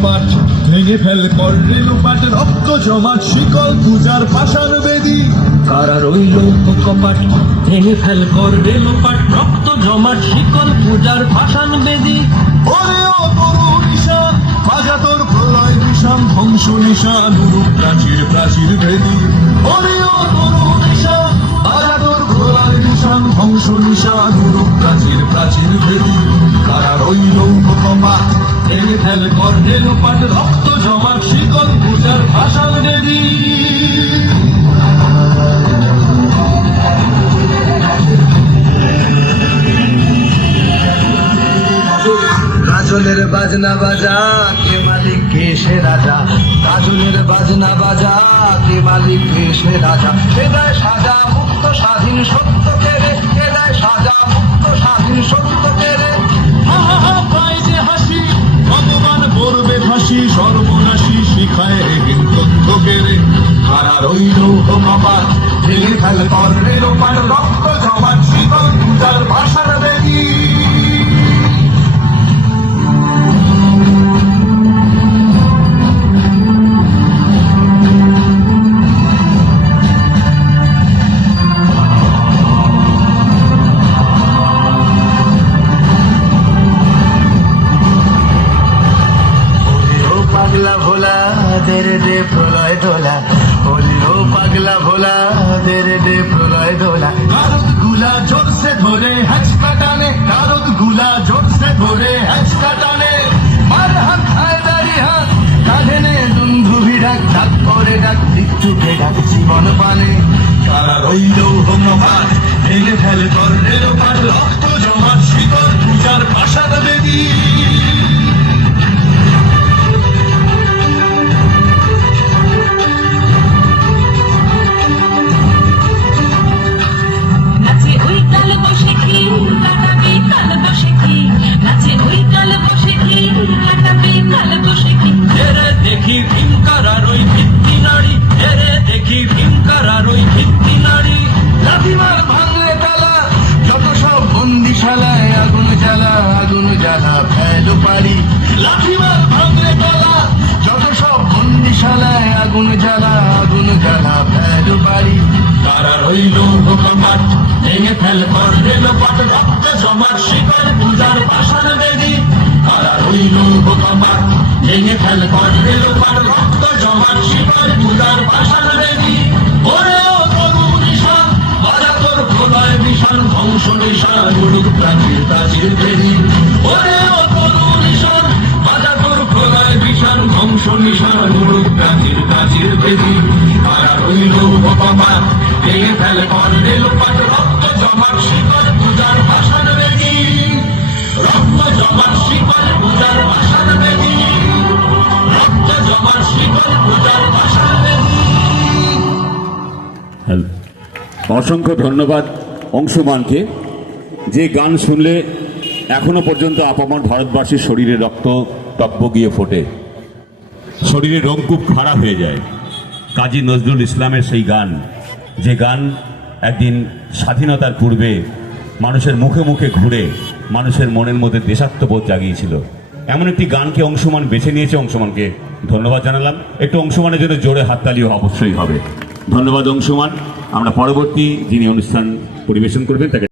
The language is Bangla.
কপাট ভেঙে ফেল কর রেলুপাট রক্ত জমাট শিকল পূজার পাষাণ বেদী কারা রইল কপাট ভেঙে ফেল কর রেলুপাট রক্ত জমাট শিকল পূজার পাষাণ বেদী ওরে ও তরুণ ঈশান বাজা তোর প্রলয় বিষাণ ধ্বংস নিশান উরূপ প্রাচীর প্রাচীর ভেদী ওরে ও তরুণ ঈশান বাজা তোর প্রলয় বিষাণ ধ্বংস নিশান উরূপ প্রাচীর প্রাচীর ভেদী কারা রইল কপাট ভেঙে ফেল কর রেলুপাট রক্ত জমাট শিকল পূজার পাষাণ বেদী কাজলের বাজনা বাজা কে মালিক কে সে রাজা কাজলের বাজনা বাজা কে মালিক কে সে রাজা কে দেয় সাজা মুক্ত স্বাধীন সত্য কেড়ে কে দেয় সাজা মুক্ত স্বাধীন সত্য কেড়ে পায় যে হাসি ভগবান করবে ফাঁসি সর্বনাশী শিখায় হীন তথ্য কেড়ে কারা রইল কপাট ভেঙে ফেল কর রেলুপাট রক্ত জমাট শিকল পূজার ভাষার বেদী পাগলা ভোলা দেরে দে প্রলয় দোলা ওরে ও পাগলা ভোলা দেরে দে প্রলয় দোলা কারত গুলা জোরসে ধরে হ্যাচকা টানে কারত গুলা জোরসে ধরে হ্যাচকা টানে মার হাত হায়দারি হাত কাঁধে নে দুন্ধুভি ডাক ডাক করে ডাক দিচ্ছুকে ডাক জীবন পানে কারা রইল কপাট ভেঙে ফেল কর রেলুপাট রক্ত জমাট শিকল পূজার ভাষার বেদী নাচে ওই কাল বসেছি কাটাবে কাল বসেছি নাচে ওই কাল বসেছি কাটাবে কাল বসেছি এরে দেখি ভীমকারার ওই ভিত্তি নারী এরে দেখি ভীমকারার ওই ভিত্তি নারী লাঠিমার ভাঙলে তালা যত সব বন্দিশালায় আগুন জ্বালা ফেলো পারি লাঠিমার ভাঙলে তালা যত সব বন্দিশালায় আগুন জ্বালা ফেলো পারি কারা রইল কপাট ভেঙে ফেল কর রেলুপাট রক্ত জমাট শিকল পূজার ভাষার বেদী কারা রইল কপাট ভেঙে ফেল কর রেলুপাট রক্ত জমাট শিকল পূজার ভাষার বেদী ওরে ও তরুণ ঈশান বাজা তোর প্রলয় বিষাণ ধ্বংস নিশান উড়ুক প্রাচীর প্রাচীর ভেদী ওরে ও তরুণ ঈশান বাজা তোর প্রলয় বিষাণ ধ্বংস নিশান উড়ুক প্রাচীর প্রাচীর ভেদী কারা রইল কপাট ভেঙে ফেল কর রেলুপাট রক্ত জমাট শিকল পূজার ভাষার বেদী রক্ত জমাট শিকল পূজার ভাষার বেদী রক্ত জমাট শিকল পূজার ভাষার বেদী। অসংখ্য ধন্যবাদ অংশুমানকে, যে গান শুনলে এখনো পর্যন্ত আপামর ভারতবাসীর শরীরে রক্ত টকবগিয়ে ফোটে, শরীরের রোমকূপ খাড়া হয়ে যায়। কাজী নজরুল ইসলামের সেই গান, যে গান একদিন স্বাধীনতার পূর্বে মানুষের মুখে মুখে ঘুরে মানুষের মনের মধ্যে দেশাত্মবোধ জাগিয়েছিল, এমন একটি গানকে অংশুমান বেছে নিয়েছে। অংশুমানকে ধন্যবাদ জানালাম। একটু অংশুমানের জন্য জোরে হাততালিও অবশ্যই হবে। ধন্যবাদ অংশুমান। আমরা পরবর্তী যিনি অনুষ্ঠান পরিবেশন করবেন তাকে